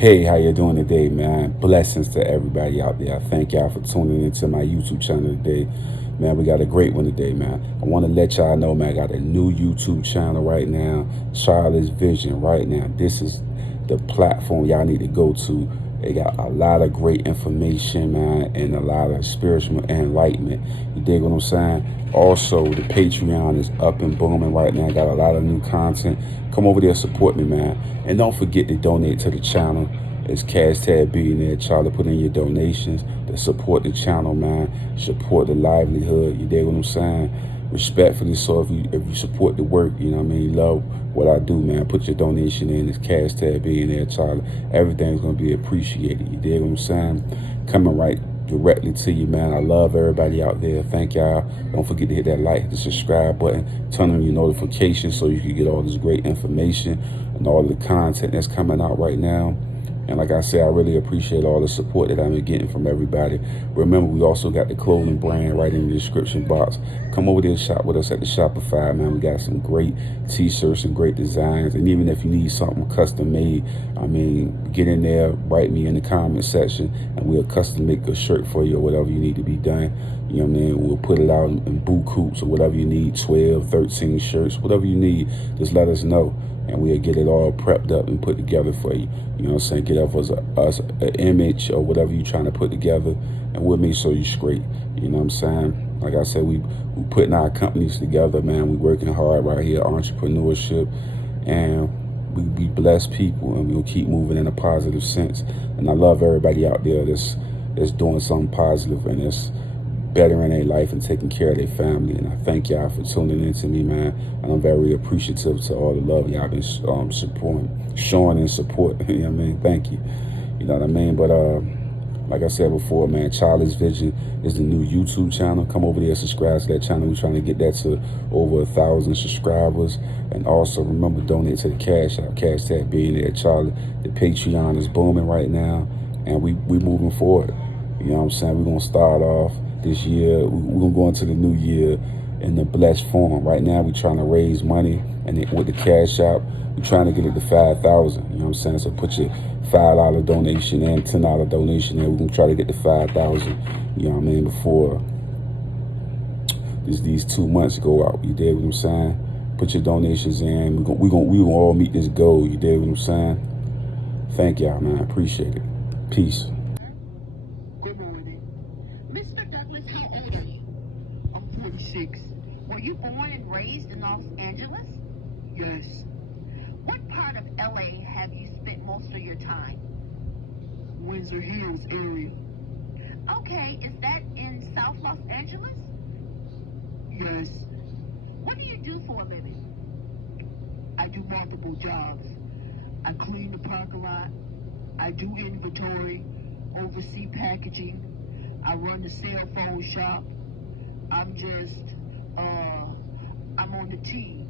Hey, how you doing today, man? Blessings to everybody out there. I thank y'all for tuning into my YouTube channel today. Man, we got a great one today, man. I want to let y'all know, man, I got a new YouTube channel right now, Charlie's Vision right now. This is the platform y'all need to go to. They got a lot of great information, man, and a lot of spiritual enlightenment. You dig what I'm saying? Also, the Patreon is up and booming right now. Got a lot of new content. Come over there, support me, man. And don't forget to donate to the channel. It's Cash Tab Billionaire Charlie. Put in your donations to support the channel, man. Support the livelihood. You dig what I'm saying? Respectfully, so if you support the work, you know what I mean, you love what I do, man, put your donation in. It's Cash Tab Billionaire Charlie. Everything's gonna be appreciated. You dig what I'm saying? Coming right directly to you, man. I love everybody out there. Thank y'all. Don't forget to hit that like, hit the subscribe button, turn on your notifications so you can get all this great information and all the content that's coming out right now. And like I said, I really appreciate all the support that I've been getting from everybody. Remember, we also got the clothing brand right in the description box. Come over there and shop with us at the Shopify, man. We got some great t-shirts and great designs. And even if you need something custom made, I mean, get in there, write me in the comment section, and we'll custom make a shirt for you or whatever you need to be done. You know what I mean? We'll put it out in boot coops or whatever you need, 12, 13 shirts, whatever you need. Just let us know, and we'll get it all prepped up and put together for you. You know what I'm saying? Get up us an image or whatever you're trying to put together, and we'll make sure you're straight. You know what I'm saying? Like I said, we putting our companies together, man. We working hard right here, entrepreneurship, and we bless people, and we'll keep moving in a positive sense. And I love everybody out there that's doing something positive and that's bettering their life and taking care of their family. And I thank y'all for tuning in to me, man. And I'm very appreciative to all the love y'all been showing and support. You know what I mean? Thank you. You know what I mean? But like I said before, man, Charlie's Vision is the new YouTube channel. Come over there, subscribe to that channel. We're trying to get that to over 1,000 subscribers. And also remember, donate to the Cash App, Cash Tab Billionaire Charlie. The Patreon is booming right now, and we moving forward. You know what I'm saying? We're gonna start off this year. We're gonna go into the new year in the blessed form. Right now, we're trying to raise money, and with the Cash App, we're trying to get it to 5,000. You know what I'm saying? So put your $5 donation and $10 donation in. We're gonna try to get to 5,000. You know what I mean? Before these 2 months go out. You dig what I'm saying? Put your donations in. We gonna all meet this goal. You dig what I'm saying? Thank y'all, man. I appreciate it. Peace. Good morning. Mr. Douglas, how old are you? I'm 46. Were you born and raised in Los Angeles? Yes. What part of LA have you spent most of your time? Windsor Hills area. Okay, is that in South Los Angeles? Yes. What do you do for a living? I do multiple jobs. I clean the parking lot. I do inventory, oversee packaging. I run the cell phone shop. I'm on the team.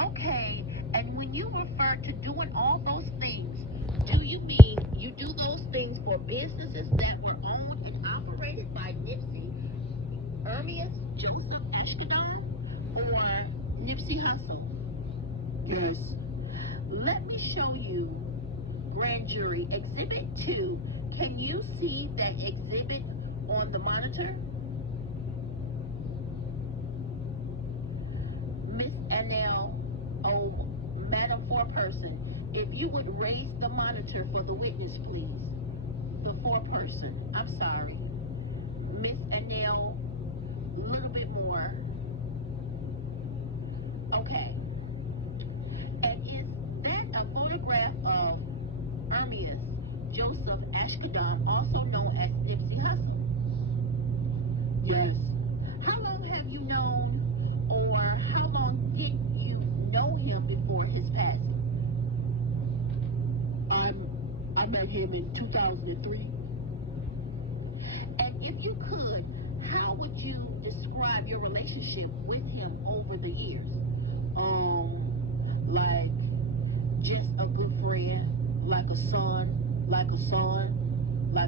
Okay, and when you refer to doing all those things, do you mean you do those things for businesses that were owned and operated by Nipsey, Joseph Ashkadon, or Nipsey Hussle? Yes. Let me show you Grand Jury Exhibit 2. Can you see that exhibit on the monitor? Miss Annelle, oh, Madam Foreperson, if you would raise the monitor for the witness, please. The foreperson, I'm sorry. Miss Annelle, a little bit more. Okay. And is that a photograph of Ermias Joseph Ashkadon, also known as Nipsey Hussle? Yes. How long have you known, or how long did you know him before his passing? I met him in 2003. And if you could, how would you describe your relationship with him over the years? Like just a good friend, like a son, like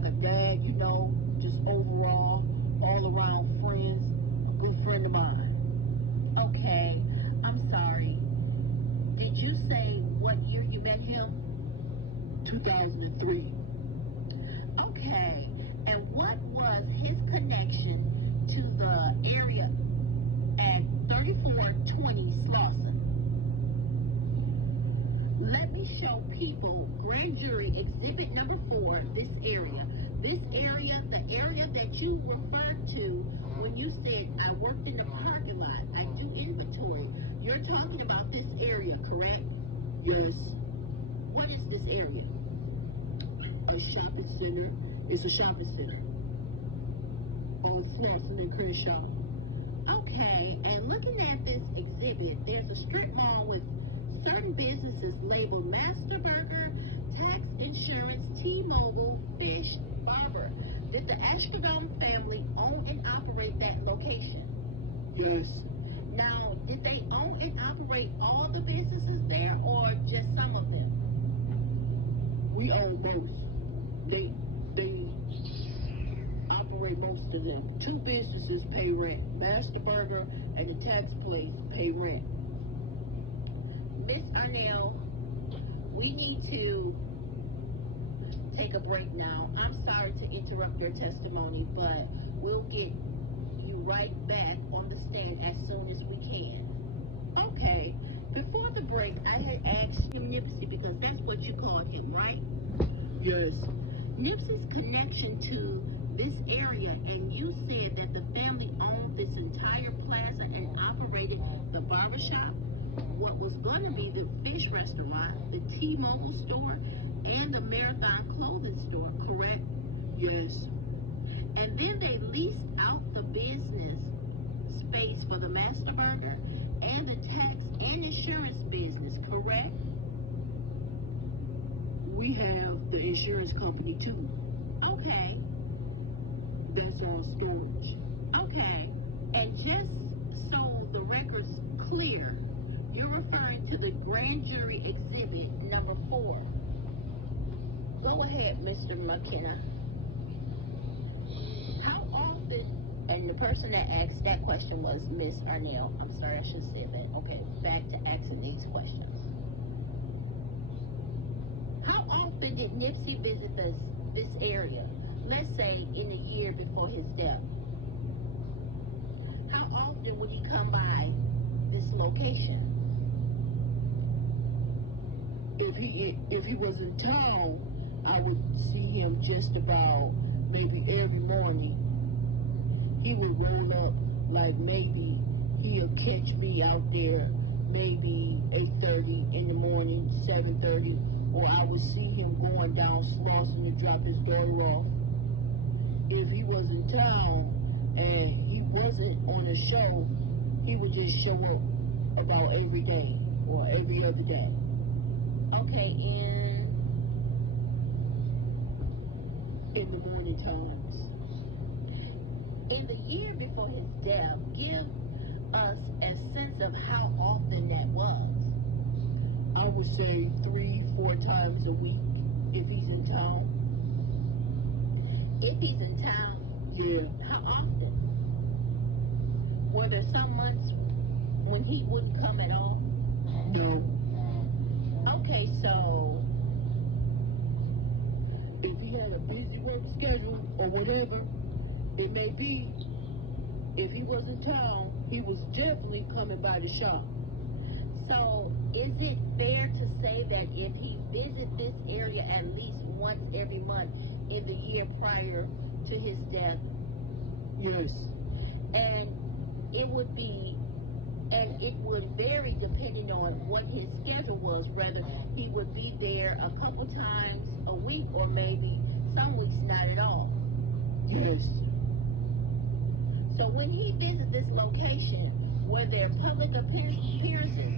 a dad, you know, just overall, all around friends, a good friend of mine. Okay, I'm sorry. Did you say what year you met him? 2003. Okay. And what was his connection to the area at 3420 Slauson? Let me show people grand jury exhibit number 4, this area. This area, the area that you referred to when you said, I worked in the parking lot, I do inventory. You're talking about this area, correct? Yes, What is this area? a shopping center. It's a shopping center on Slauson and Crenshaw. Okay, and looking at this exhibit, there's a strip mall with certain businesses labeled Master Burger, Tax Insurance, T-Mobile, Fish, Barber. Did the Ashkodom family own and operate that location? Yes, Now, did they own and operate all the businesses there or just some of them? we own most. They operate most of them. 2 businesses pay rent. Master Burger and the tax place pay rent. Miss Arnell, we need to take a break now. I'm sorry to interrupt your testimony, but we'll get you right back on the stand as soon as we can. Okay, before the break, I had asked you Nipsey because that's what you called him, right? Yes, Nipsey's connection to this area, and you said that the family owned this entire plaza and operated the barbershop, what was going to be the fish restaurant, the T-Mobile store, and the Marathon clothing store, correct? yes, And then they leased out the business space for the Master Burger and the tax and insurance business, correct? we have the insurance company too. Okay, That's our storage. okay. And just so the record's clear, you're referring to the grand jury exhibit number 4. Go ahead, Mr. McKenna. How often, and the person that asked that question was Miss Arnell. I'm sorry, I should have said that. Okay, back to asking these questions. How often did Nipsey visit this area? Let's say in a year before his death. How often would he come by this location? If he was in town, I would see him just about maybe every morning. He would roll up, like maybe he'll catch me out there maybe 8:30 in the morning, 7:30, or I would see him going down Slauson to drop his daughter off. If he was in town and he wasn't on a show, he would just show up about every day or every other day. Okay, In the morning times. in the year before his death, give us a sense of how often that was. I would say 3-4 times a week if he's in town. If he's in town, Yeah, how often? Were there some months when he wouldn't come at all? no. Okay, so If he had a busy work schedule or whatever, it may be. If he was in town, he was definitely coming by the shop. So, is it fair to say that if he visited this area at least once every month in the year prior to his death, Yes, and it would vary depending on what his schedule was, whether he would be there a couple times a week or maybe some weeks not at all. yes. So when he visited this location, were there public appearances?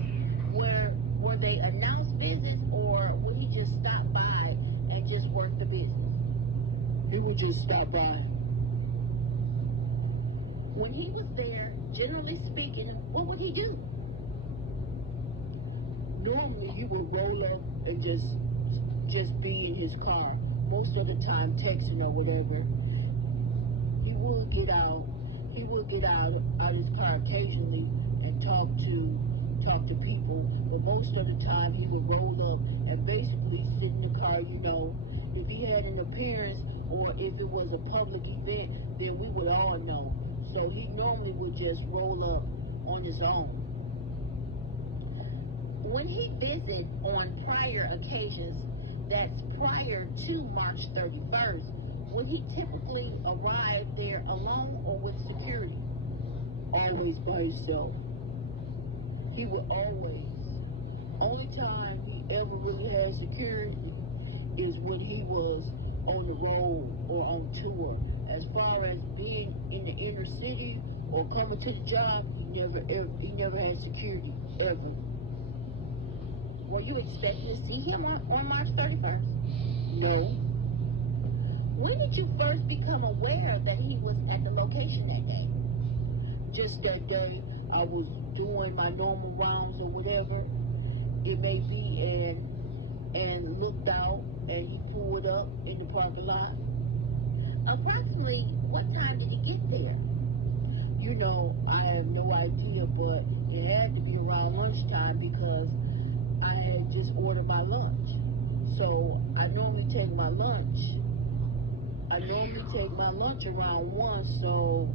Were they announced visits, or would he just stop by and just work the business? He would just stop by. When he was there, generally speaking, what would he do? Normally, he would roll up and just be in his car. Most of the time, texting or whatever. He would get out of his car occasionally and talk to people. people, but most of the time he would roll up and basically sit in the car, If he had an appearance or if it was a public event, then we would all know. So he normally would just roll up on his own. When he visited on prior occasions, that's prior to March 31st, would he typically arrive there alone or with security? Always by himself. He would always. Only time he ever really had security is when he was on the road or on tour. As far as being in the inner city or coming to the job, he never had security ever. Were you expecting to see him on March 31st? No. When did you first become aware that he was at the location that day? Just that day, I was doing my normal rounds or whatever it may be, and looked out, and he pulled up in the parking lot. Approximately what time did he get there? I have no idea, but it had to be around lunchtime because I had just ordered my lunch. So I normally take my lunch around 1, so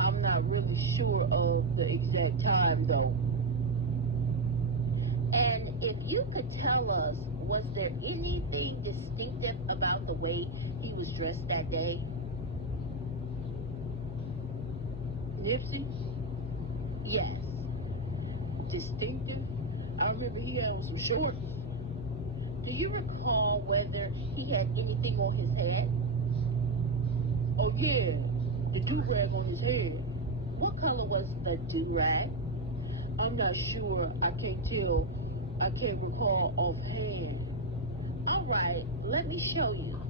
I'm not really sure of the exact time though. And if you could tell us, was there anything distinctive about the way he was dressed that day? Nipsey? Yes. Distinctive? I remember he had on some shorts. Do you recall whether he had anything on his head? Oh yeah, the do-rag on his head. What color was the do-rag? I'm not sure. I can't tell. I can't recall offhand. All right, let me show you.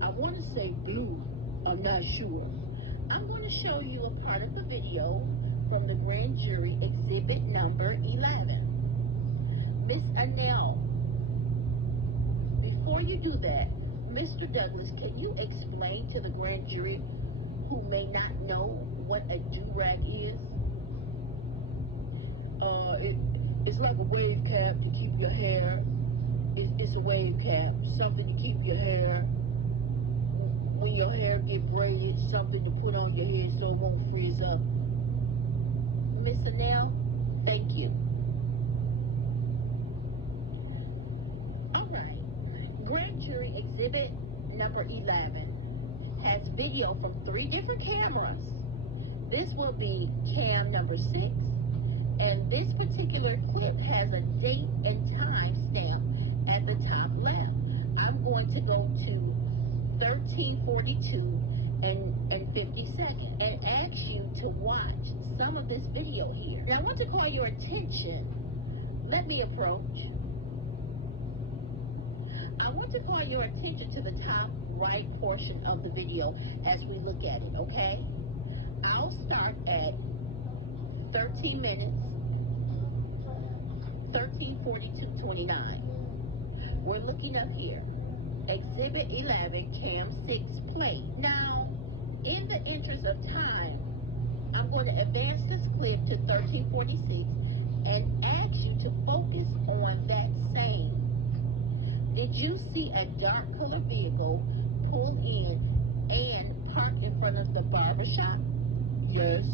I want to say blue. I'm not sure. I'm going to show you a part of the video from the grand jury exhibit number 11. Miss Anel, before you do that, Mr. Douglas, can you explain to the grand jury who may not know what a do-rag is? It's like a wave cap to keep your hair. It's a wave cap, something to keep your hair. When your hair get braided, something to put on your head so it won't freeze up. Miss Anel, thank you. All right. Grand jury exhibit number 11 has video from 3 different cameras. This will be cam number 6, and this particular clip has a date and time stamp at the top left. I'm going to go to 13:42 and 50 seconds and ask you to watch some of this video here. Now I want to call your attention. Let me approach. I want to call your attention to the top right portion of the video as we look at it, okay? I'll start at 13 minutes, 13:42:29. We're looking up here. Exhibit 11, Cam 6, play. Now, in the interest of time, I'm going to advance this clip to 13:46 and ask you to focus on that same. Did you see a dark colored vehicle pull in and park in front of the barber shop? Yes.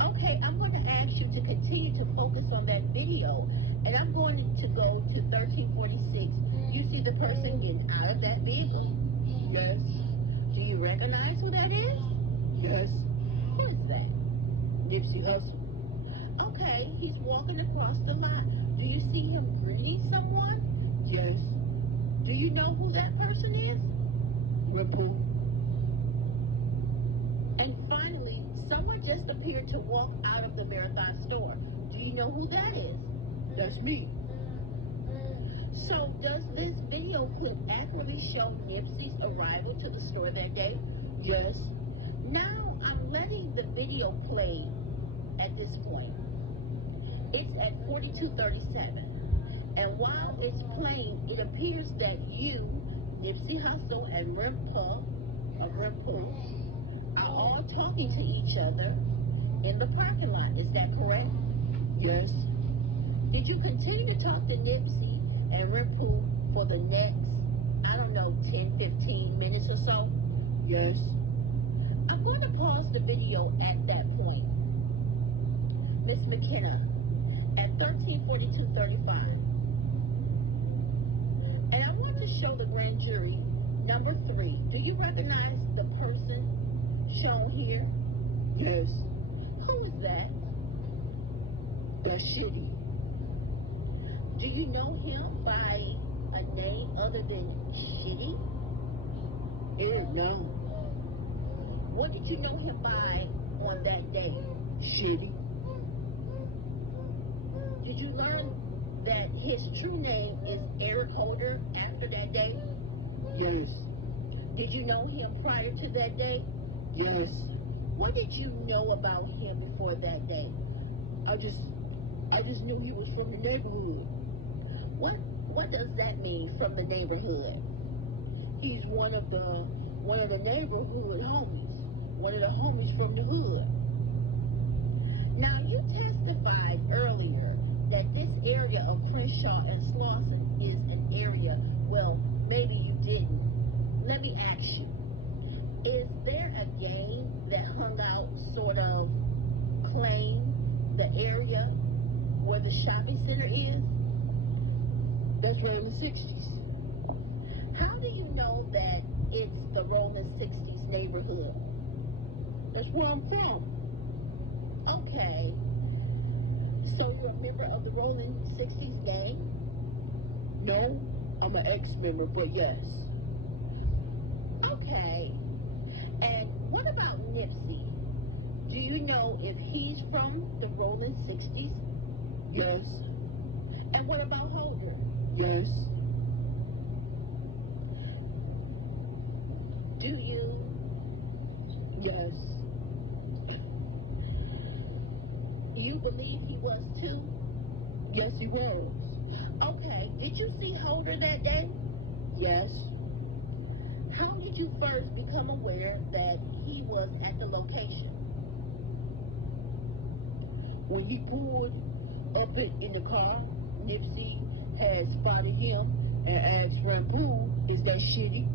Okay, I'm going to ask you to continue to focus on that video, and I'm going to go to 13:46. You see the person getting out of that vehicle? Yes. Do you recognize who that is? Yes. Who is that? Nipsey Hussle. Okay, he's walking across the line. Do you see him greeting someone? Yes. Do you know who that person is? Report. And finally, someone just appeared to walk out of the Marathon store. Do you know who that is? That's me. So does this video clip accurately show Nipsey's arrival to the store that day? Yes. Now I'm letting the video play at this point. It's at 42:37. And while it's playing, it appears that you, Nipsey Hussle, and Rimpo are all talking to each other in the parking lot. Is that correct? Yes. Did you continue to talk to Nipsey and Renpoo for the next, I don't know, 10, 15 minutes or so? Yes. I'm going to pause the video at that point. Miss McKenna, at 13:42:35. And I want to show the grand jury number 3. Do you recognize the person shown here? Yes. Who is that? That's Shitty. Do you know him by a name other than Shitty? No. What did you know him by on that day? Shitty. Did you learn that his true name is Eric Holder after that day? Yes. Did you know him prior to that day? Yes. What did you know about him before that day? I just knew he was from the neighborhood. What does that mean, from the neighborhood? He's one of the neighborhood homies. One of the homies from the hood. Now, you testified earlier that this area of Crenshaw and Slauson is an area, well, maybe you didn't. Let me ask you, is there a gang that hung out, sort of claim the area where the shopping center is? That's Rolling 60s. How do you know that it's the Rolling 60s neighborhood? That's where I'm from. Okay. So you're a member of the Rolling 60s gang? No, I'm an ex-member, but yes. Okay. And what about Nipsey? Do you know if he's from the Rolling 60s? Yes. And what about Holder? Yes. Do you? Yes. You believe he was too? Yes, he was. Okay. Did you see Holder that day? Yes. How did you first become aware that he was at the location? When he pulled up in the car, Nipsey had spotted him and asked Renpoo, "Is that Shitty?"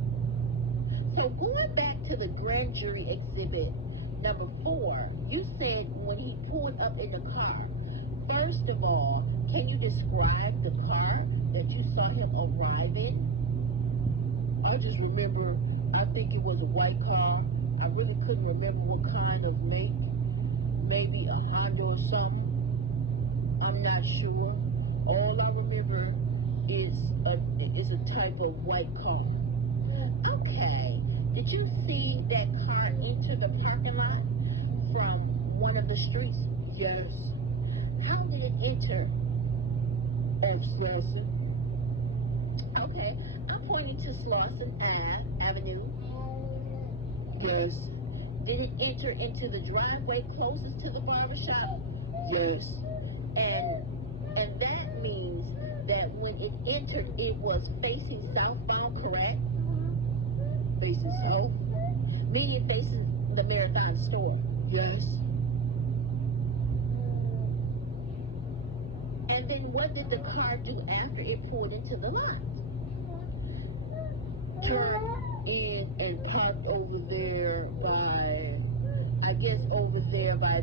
So going back to the grand jury exhibit number 4, you said when he pulled up in the car, first of all, can you describe the car that you saw him arrive in? I just remember, I think it was a white car. I really couldn't remember what kind of make. Maybe a Honda or something. I'm not sure. All I remember is a type of white car. Okay. Did you see that car enter the parking lot from one of the streets? Yes. How did it enter? Off Slauson. Okay. I'm pointing to Slauson Avenue. Yes. Did it enter into the driveway closest to the barbershop? Yes. And that means that when it entered, it was facing southbound, correct? Facing south? Meaning facing the Marathon store. Yes. And then what did the car do after it pulled into the lot? Turned in and parked over there by, I guess over there by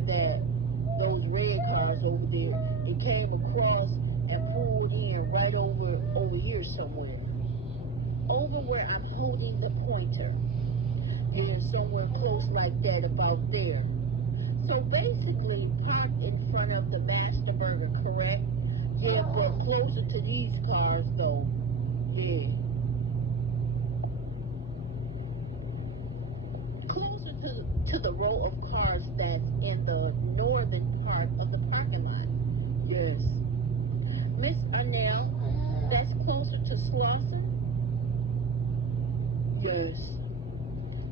those red cars over there. It came across and pulled in right over here somewhere. Over where I'm holding the pointer. Yeah, somewhere close like that, about there. So basically parked in front of the Master Burger, correct? Yeah, but closer to these cars though. Yeah. Closer to the row of cars that's in the northern part of the parking lot. Yes. Miss Arnell, that's closer to Slauson? Yes.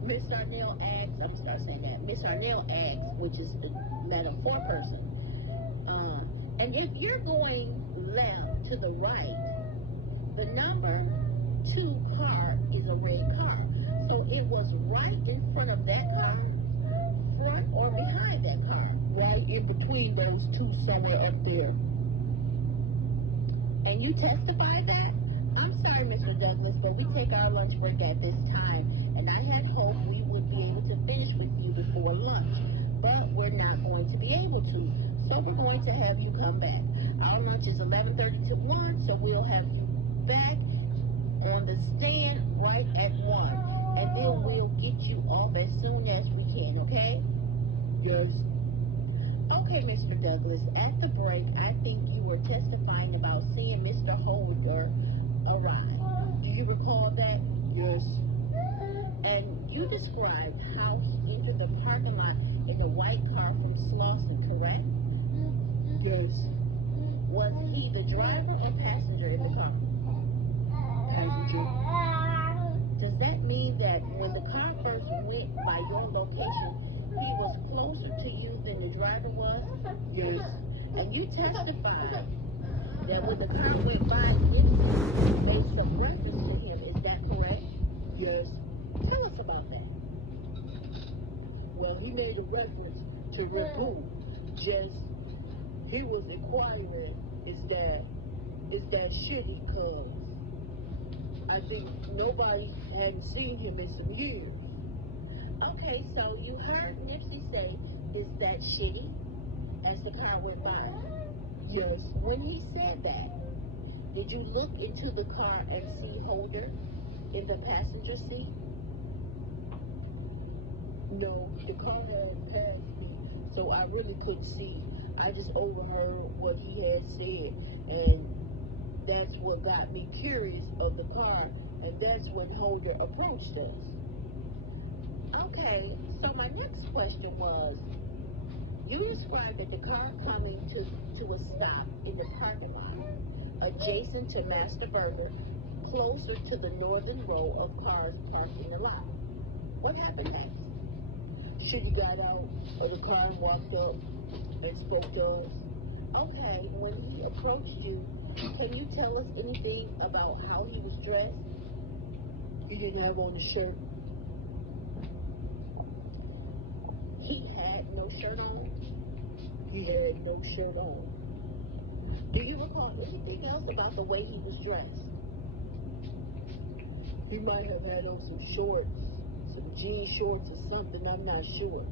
Miss Arnell asks, I'm start saying that. Miss Arnell asks, which is the Madam 4 person. And if you're going left to the right, the number 2 car is a red car. So it was right in front of that car, front or behind that car? Right in between those two, somewhere up there. And you testified that? I'm sorry, Mr. Douglas, but we take our lunch break at this time, and I had hoped we would be able to finish with you before lunch, but we're not going to be able to, so we're going to have you come back. Our lunch is 11:30 to 1, so we'll have you back on the stand right at 1, and then we'll get you off as soon as we can, okay? Yes. Okay, Mr. Douglas, at the break, I think you were testifying about seeing Mr. Holder arrive. Do you recall that? Yes. And you described how he entered the parking lot in a white car from Slauson, correct? Yes. Was he the driver or passenger in the car? Passenger. Does that mean that when the car first went by your location, he was closer to you than the driver was? Yes. And you testified that when the car went by, Nipsey made some reference to him. Is that correct? Yes. Tell us about that. Well, he made a reference to Rabu. Just, he was inquiring, is that shitty, cuz I think nobody hadn't seen him in some years. Okay, so you heard Nipsey say, is that shitty, as the car went by? Yes. When he said that, did you look into the car and see Holder in the passenger seat? No, the car had passed me, so I really couldn't see. I just overheard what he had said, and that's what got me curious of the car, and that's when Holder approached us. Okay, so my next question was, you described that the car coming to a stop in the parking lot, adjacent to Master Burger, closer to the northern row of cars parked in the lot. What happened next? Shitty got out of the car and walked up and spoke to us. Okay, when he approached you, can you tell us anything about how he was dressed? He didn't have on a shirt. He had no shirt on? He had no shirt on. Do you recall anything else about the way he was dressed? He might have had on some shorts, some jean shorts or something, I'm not sure.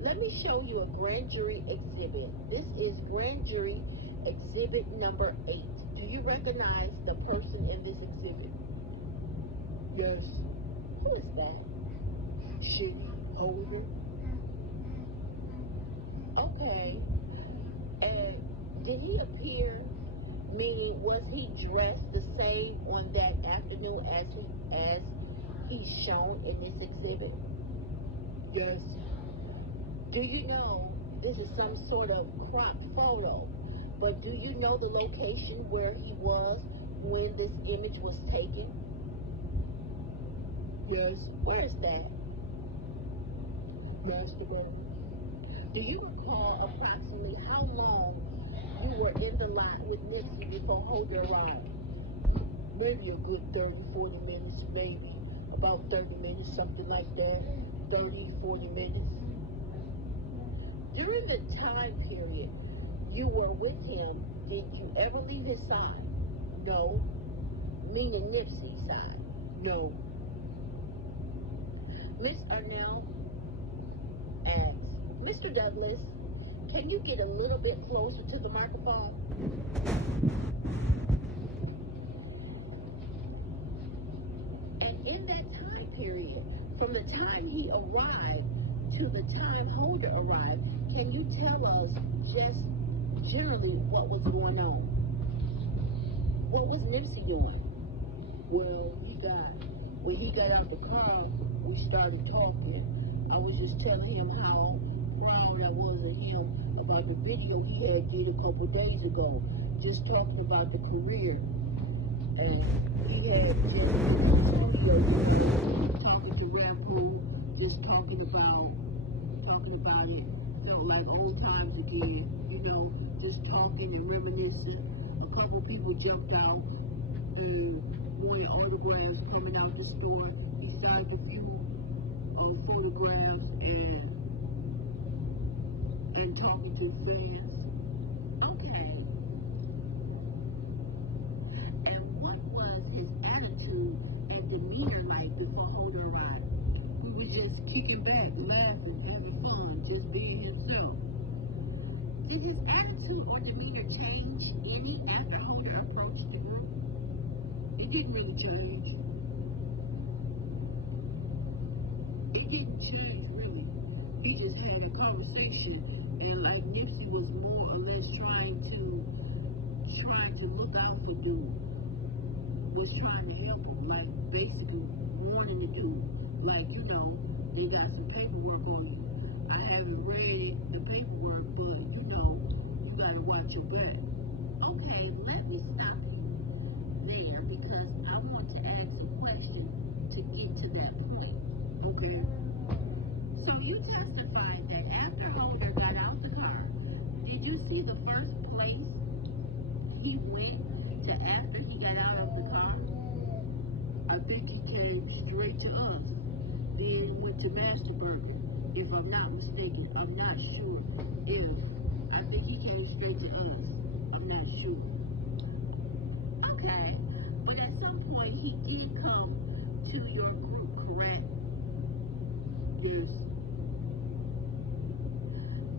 Let me show you a grand jury exhibit. This is grand jury exhibit number 8. Do you recognize the person in this exhibit? Yes. Who is that? Shitty Holder. Okay. And did he appear, meaning was he dressed the same on that afternoon as he's shown in this exhibit? Yes. Do you know this is some sort of cropped photo, but do you know the location where he was when this image was taken? Yes. Where is that? Master Burger. Do you recall approximately how long you were in the lot with Nipsey before Holder arrived? Maybe a good 30, 40 minutes, maybe. About 30 minutes, something like that. 30, 40 minutes. During the time period you were with him, did you ever leave his side? No. Meaning Nipsey's side? No. Miss Arnell asks, Mr. Douglas, can you get a little bit closer to the microphone? And in that time period, from the time he arrived to the time Holder arrived, can you tell us just generally what was going on? What was Nipsey doing? Well, when he got out the car, we started talking. I was just telling him how proud I was of him about the video he had did a couple days ago, just talking about the career. And he had just talking to Rapu, just talking about it. Felt like old times again, just talking and reminiscing. A couple people jumped out and wanted autographs coming out the store. He started a few photographs, and and talking to fans. Okay. And what was his attitude and demeanor like before Holder arrived? He was just kicking back, laughing, having fun, just being himself. Did his attitude or demeanor change any after Holder approached the group? It didn't really change. It didn't change, really. He just had a conversation, and like Nipsey was more or less trying to look out for dude. Was trying to help him, like basically warning the dude, like, you know, they got some paperwork on you. I haven't read the paperwork, but you know, you gotta watch your back. Okay, let me stop you there because I want to ask a question to get to that point. Okay. So you testified that after Holder got out the car, did you see the first place he went to after he got out of the car? I think he came straight to us. Then went to Master Burger, if I'm not mistaken. I'm not sure if. I think he came straight to us. I'm not sure. Okay, but at some point he did come to your group, correct? Yes.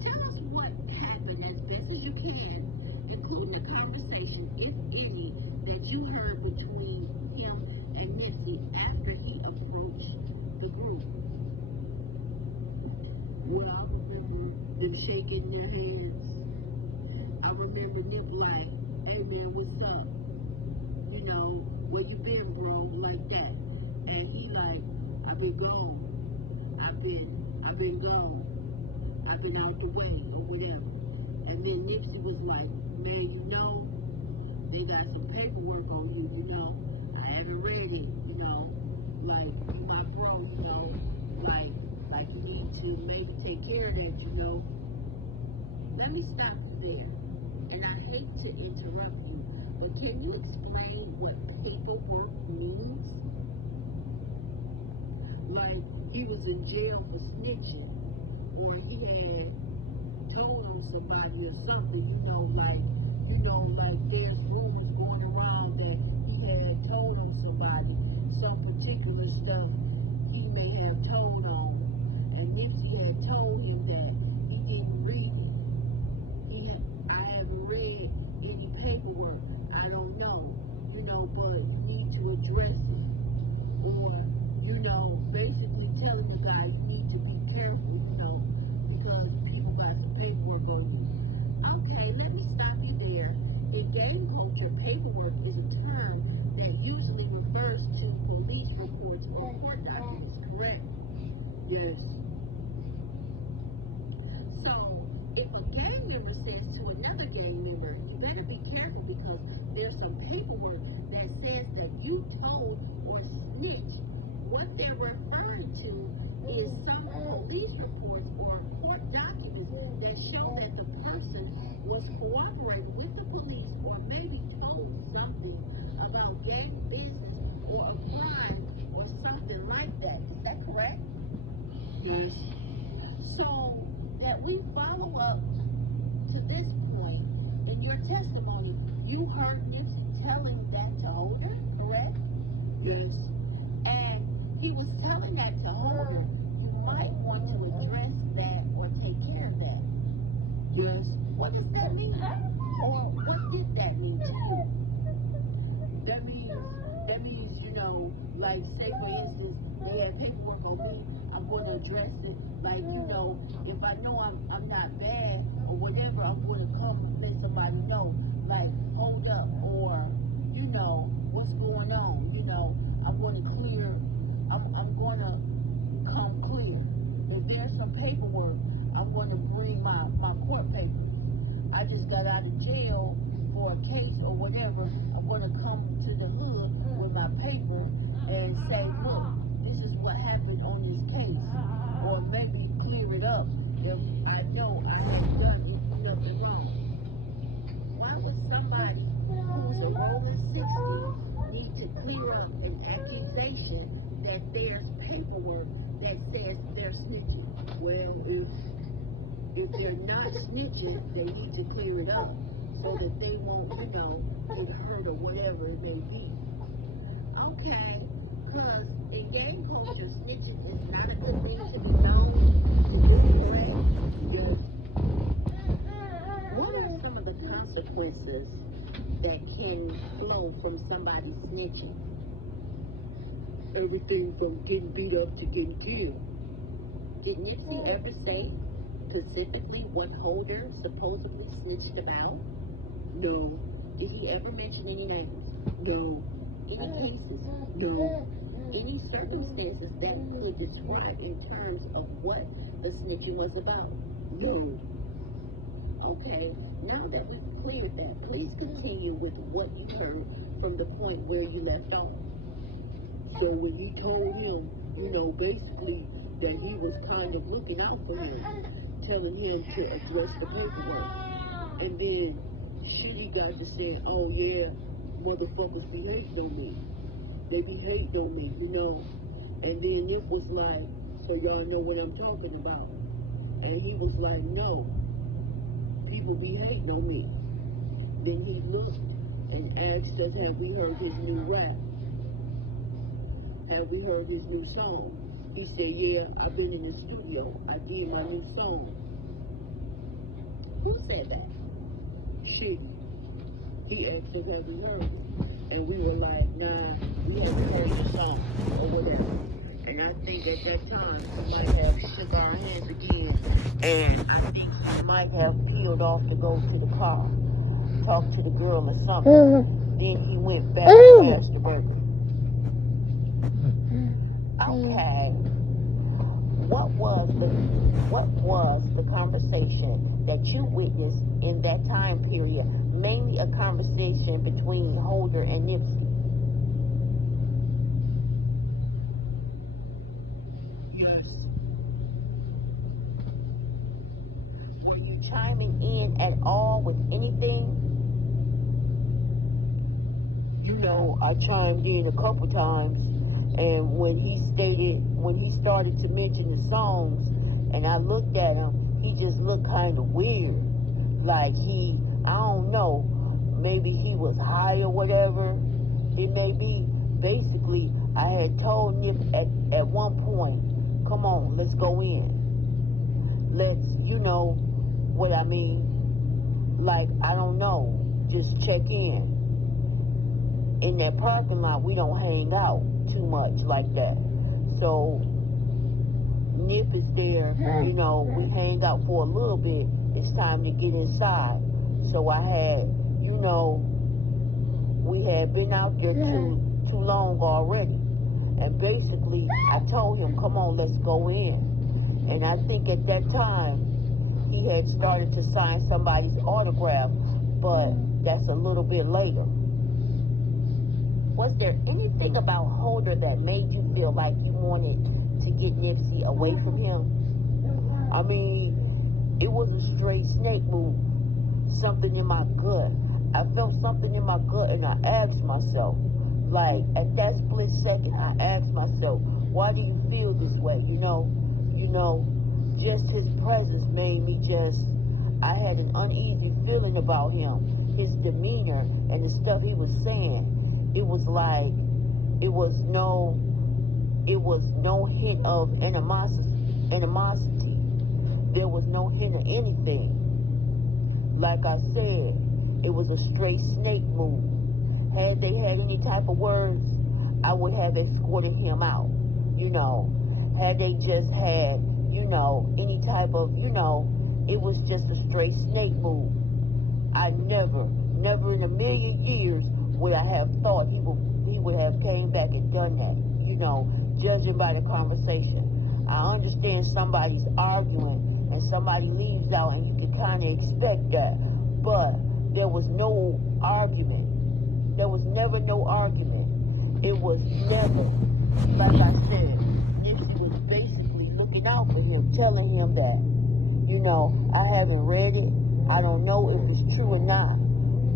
Tell us what happened as best as you can, including the conversation, if any, that you heard between him and Nipsey after he approached the group. Well, I remember them shaking their hands. I remember Nip like, hey man, what's up? You know, where you been, bro? Like that. And he like, I've been gone. I've been gone. I've been out the way or whatever. And then Nipsey was like, man, you know, they got some paperwork on you, you know. I haven't read it, you know. Like, you my bro, you know. Like you need to maybe take care of that, you know. Let me stop you there. And I hate to interrupt you, but can you explain what paperwork means? Like, he was in jail for snitching, or he had told on somebody or something, like there's rumors going around that he had told on somebody, some particular stuff he may have told on, and Nipsey had told him that he didn't read it. I haven't read any paperwork, I don't know, but you need to address it, or basically telling the guy you need to be careful, because people got some paperwork on you. Okay, let me stop you there. In gang culture, paperwork is a term that usually refers to police reports or court documents, correct? Yes. So, if a gang member says to another gang member, you better be careful because there's some paperwork that says that you told or snitched, what they're referring to is some police reports or court documents that show that the person was cooperating with the police or maybe told something about gang business or a crime or something like that. Is that correct? Yes. So that we follow up to this point in your testimony, you heard Nipsey telling that to Holder, correct? Yes. And he was telling that to Holder. You might want to address that or take care of that. Yes. What does that mean? Or what did that mean to you? That means, like, say for instance, they have paperwork on me, I'm going to address it. Like, if I know I'm not bad or whatever, I'm going to come and let somebody know, like, hold up, or, what's going on, I'm going to clear, I'm going to come clear. If there's some paperwork, I'm going to bring my court papers. I just got out of jail for a case or whatever. I'm going to come to the hood with my paper and say, look, this is what happened on this case. Or maybe clear it up if I know I have done nothing wrong. Why would somebody who's a rolling 60 need to clear up an accusation that there's paperwork that says they're snitching? Well, if they're not somebody's snitching, they need to clear it up so that they won't, get hurt or whatever it may be. Okay, because in gang culture, snitching is not a good thing to be known to do, correct? Yes. What are some of the consequences that can flow from somebody snitching? Everything from getting beat up to getting killed. Did Nipsey ever say specifically what Holder supposedly snitched about? No. Did he ever mention any names? No. Any cases? No. Any circumstances that could describe in terms of what the snitching was about? No. Okay, now that we've cleared that, please continue with what you heard from the point where you left off. So when he told him, basically that he was kind of looking out for him, telling him to address the paperwork. And then Shitty got to saying, oh yeah, motherfuckers be hating on me. They be hating on me, And then Nip was like, so y'all know what I'm talking about. And he was like, no, people be hating on me. Then he looked and asked us, have we heard his new rap? Have we heard his new song? He said, yeah, I've been in the studio. I did my new song. Who said that? Shit. He asked us, have we heard it? And we were like, nah, we haven't heard the song or whatever. And I think at that time, we might have shook our hands again. And I think he might have peeled off to go to the car, talk to the girl or something. Then he went back to Master Burger. Okay. What was the conversation that you witnessed in that time period? Mainly a conversation between Holder and Nipsey. Yes. Were you chiming in at all with anything? I chimed in a couple times. And when he started to mention the songs, and I looked at him, he just looked kind of weird. Like I don't know, maybe he was high or whatever. It may be. Basically, I had told Nip at one point, come on, let's go in. Let's, what I mean? Like, I don't know, just check in. In that parking lot, we don't hang out too much like that. So Nip is there, we hang out for a little bit. It's time to get inside. So I had, we had been out there too long already. And basically, I told him, come on, let's go in. And I think at that time, he had started to sign somebody's autograph, but that's a little bit later. Was there anything about Holder that made you feel like you wanted to get Nipsey away from him? I mean, it was a straight snake move. Something in my gut. I felt something in my gut and I asked myself, like, at that split second, I asked myself, why do you feel this way? Just his presence made me I had an uneasy feeling about him. His demeanor and the stuff he was saying. It was like, it was no hint of animosity. There was no hint of anything. Like I said, it was a straight snake move. Had they had any type of words, I would have escorted him out. Had they just had, any type of, it was just a straight snake move. I never in a million years would I have thought he would have came back and done that, judging by the conversation. I understand somebody's arguing and somebody leaves out and you can kind of expect that, but there was no argument. There was never no argument. It was never, like I said, Nipsey was basically looking out for him, telling him that, I haven't read it. I don't know if it's true or not,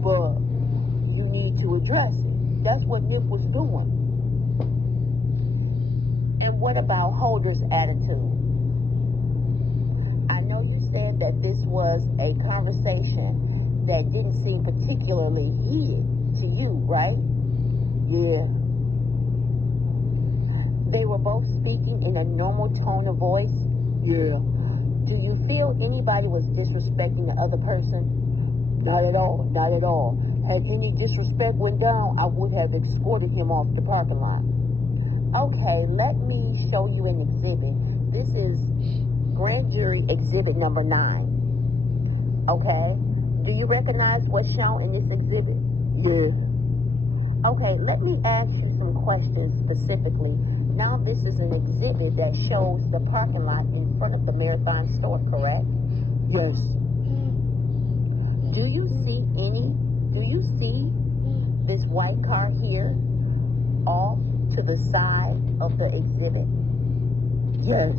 but you need to address it. That's what Nip was doing. And what about Holder's attitude? I know you said that this was a conversation that didn't seem particularly heated to you, right? Yeah. They were both speaking in a normal tone of voice. Yeah. Do you feel anybody was disrespecting the other person? Not at all. Not at all. Had any disrespect went down, I would have escorted him off the parking lot. Okay, let me show you an exhibit. This is Grand Jury Exhibit number 9. Okay? Do you recognize what's shown in this exhibit? Yeah. Okay, let me ask you some questions specifically. Now this is an exhibit that shows the parking lot in front of the Marathon store, correct? Yes. Do you see this white car here off to the side of the exhibit? Yes.